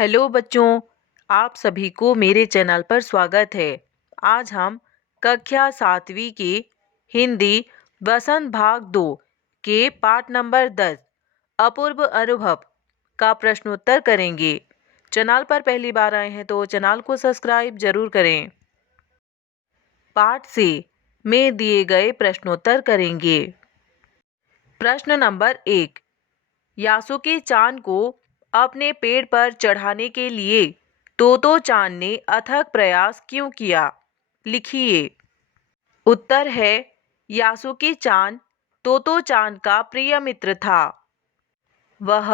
Hello बच्चों, आप सभी को मेरे चैनल पर स्वागत है। आज हम कक्षा 7वीं के हिंदी वसंत भाग 2 के पाठ नंबर 10 अपूर्व अनुभव का प्रश्नोत्तर करेंगे। चैनल पर पहली बार आए हैं तो चैनल को सब्सक्राइब जरूर करें। पाठ से में दिए गए प्रश्नोत्तर करेंगे। प्रश्न नंबर 1, यासुकी चांद को अपने पेड़ पर चढ़ाने के लिए तोतो चांद ने अथक प्रयास क्यों किया? लिखिए। उत्तर है, यासुकी चांद तोतो चांद का प्रिय मित्र था। वह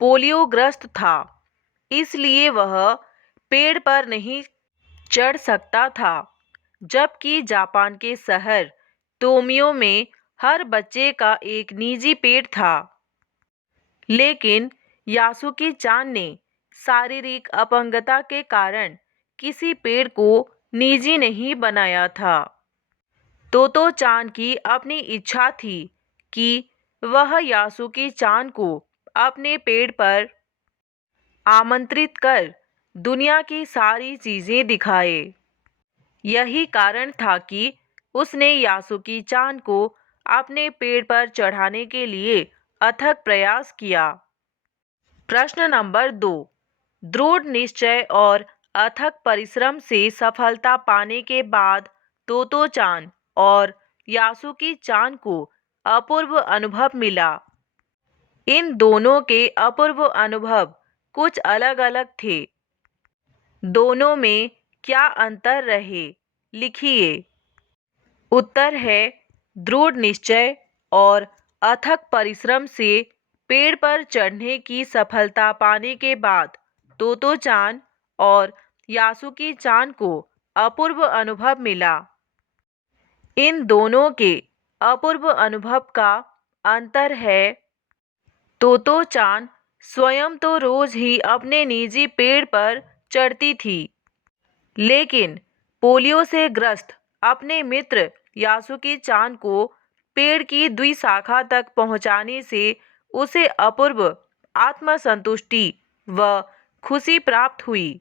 पोलियोग्रस्त था, इसलिए वह पेड़ पर नहीं चढ़ सकता था। जबकि जापान के शहर तोमियो में हर बच्चे का एक निजी पेड़ था। लेकिन यासुकी चांद ने शारीरिक अपंगता के कारण किसी पेड़ को निजी नहीं बनाया था। तोतो चांद की अपनी इच्छा थी कि वह यासुकी चांद को अपने पेड़ पर आमंत्रित कर दुनिया की सारी चीजें दिखाए। यही कारण था कि उसने यासुकी चांद को अपने पेड़ पर चढ़ाने के लिए अथक प्रयास किया। प्रश्न नंबर 2, दृढ़ निश्चय और अथक परिश्रम से सफलता पाने के बाद तोतो चांद और यासुकी चांद को अपूर्व अनुभव मिला। इन दोनों के अपूर्व अनुभव कुछ अलग अलग थे। दोनों में क्या अंतर रहे? लिखिए। उत्तर है, दृढ़ निश्चय और अथक परिश्रम से पेड़ पर चढ़ने की सफलता पाने के बाद तोतो चांद और यासुकी चांद को अपूर्व अनुभव मिला। इन दोनों के अपूर्व अनुभव का अंतर है, तोतो चांद स्वयं तो रोज ही अपने निजी पेड़ पर चढ़ती थी, लेकिन पोलियो से ग्रस्त अपने मित्र यासुकी चांद को पेड़ की द्विशाखा तक पहुंचाने से उसे अपूर्व आत्मसंतुष्टि व खुशी प्राप्त हुई,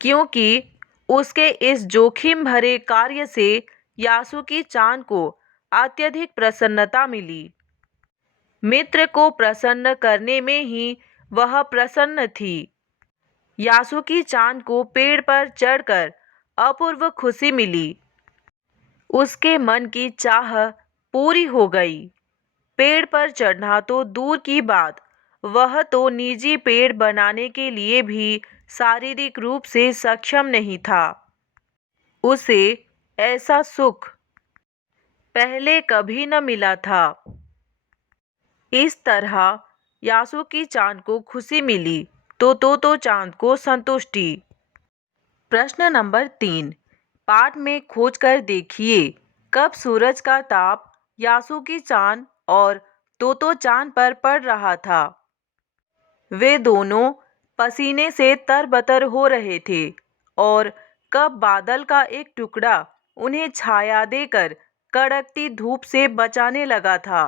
क्योंकि उसके इस जोखिम भरे कार्य से यासुकी चांद को अत्यधिक प्रसन्नता मिली। मित्र को प्रसन्न करने में ही वह प्रसन्न थी। यासुकी चांद को पेड़ पर चढ़कर अपूर्व खुशी मिली। उसके मन की चाह पूरी हो गई। पेड़ पर चढ़ना तो दूर की बात, वह तो निजी पेड़ बनाने के लिए भी शारीरिक रूप से सक्षम नहीं था। उसे ऐसा सुख पहले कभी न मिला था। इस तरह यासुकी चांद को खुशी मिली तो तोतो चांद को संतुष्टि। प्रश्न नंबर 3, पाठ में खोजकर देखिए कब सूरज का ताप यासुकी चांद और तोतो चांद पर पड़ रहा था। वे दोनों पसीने से तरबतर हो रहे थे और कब बादल का एक टुकड़ा उन्हें छाया देकर कड़कती धूप से बचाने लगा था।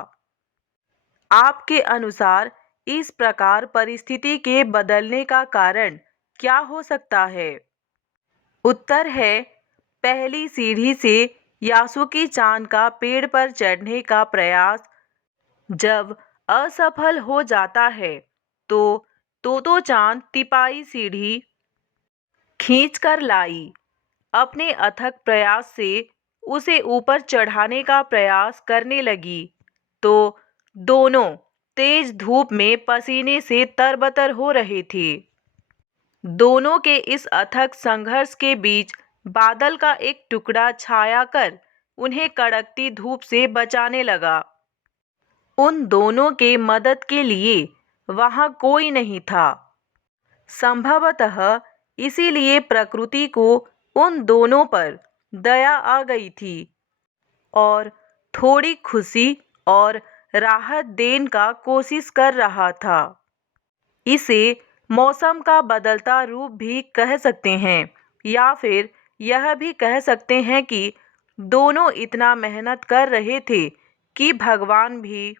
आपके अनुसार इस प्रकार परिस्थिति के बदलने का कारण क्या हो सकता है? उत्तर है, पहली सीढ़ी से यासुकी चांद का पेड़ पर चढ़ने का प्रयास जब असफल हो जाता है तो तोतो चांद तिपाई सीढ़ी खींचकर लाई। अपने अथक प्रयास से उसे ऊपर चढ़ाने का प्रयास करने लगी तो दोनों तेज धूप में पसीने से तरबतर हो रहे थे। दोनों के इस अथक संघर्ष के बीच बादल का एक टुकड़ा छाया कर उन्हें कड़कती धूप से बचाने लगा। उन दोनों के मदद के लिए वहां कोई नहीं था। संभवतः इसीलिए प्रकृति को उन दोनों पर दया आ गई थी और थोड़ी खुशी और राहत देने का कोशिश कर रहा था। इसे मौसम का बदलता रूप भी कह सकते हैं या फिर यह भी कह सकते हैं कि दोनों इतना मेहनत कर रहे थे कि भगवान भी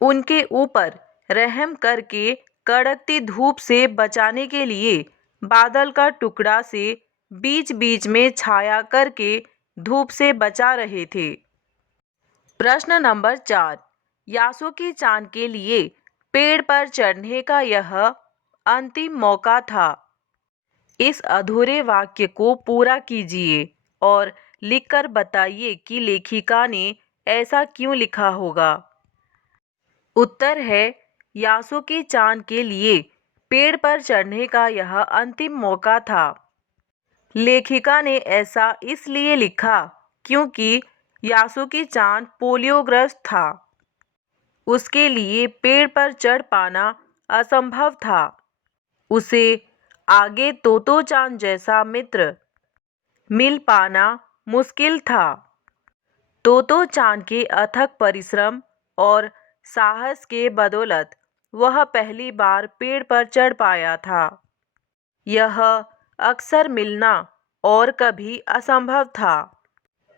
उनके ऊपर रहम करके कड़कती धूप से बचाने के लिए बादल का टुकड़ा से बीच बीच में छाया करके धूप से बचा रहे थे। प्रश्न नंबर 4। यासुकी चांद के लिए पेड़ पर चढ़ने का यह अंतिम मौका था। इस अधूरे वाक्य को पूरा कीजिए और लिखकर बताइए कि लेखिका ने ऐसा क्यों लिखा होगा। उत्तर है, यासुकी चांद के लिए पेड़ पर चढ़ने का यह अंतिम मौका था। लेखिका ने ऐसा इसलिए लिखा क्योंकि यासुकी चांद पोलियोग्रस्त था। उसके लिए पेड़ पर चढ़ पाना असंभव था। उसे आगे तोतो चांद जैसा मित्र मिल पाना मुश्किल था। तोतो चांद के अथक परिश्रम और साहस के बदौलत वह पहली बार पेड़ पर चढ़ पाया था। यह अक्सर मिलना और कभी असंभव था।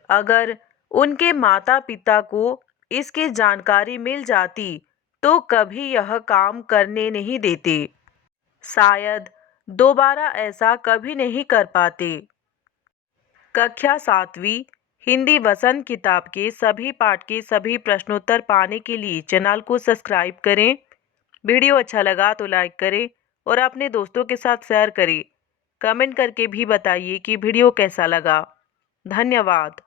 अगर उनके माता पिता को इसकी जानकारी मिल जाती तो कभी यह काम करने नहीं देते। शायद दोबारा ऐसा कभी नहीं कर पाते। कक्षा 7वीं हिंदी वसंत किताब के सभी पाठ के सभी प्रश्नोत्तर पाने के लिए चैनल को सब्सक्राइब करें। वीडियो अच्छा लगा तो लाइक करें और अपने दोस्तों के साथ शेयर करें। कमेंट करके भी बताइए कि वीडियो कैसा लगा। धन्यवाद।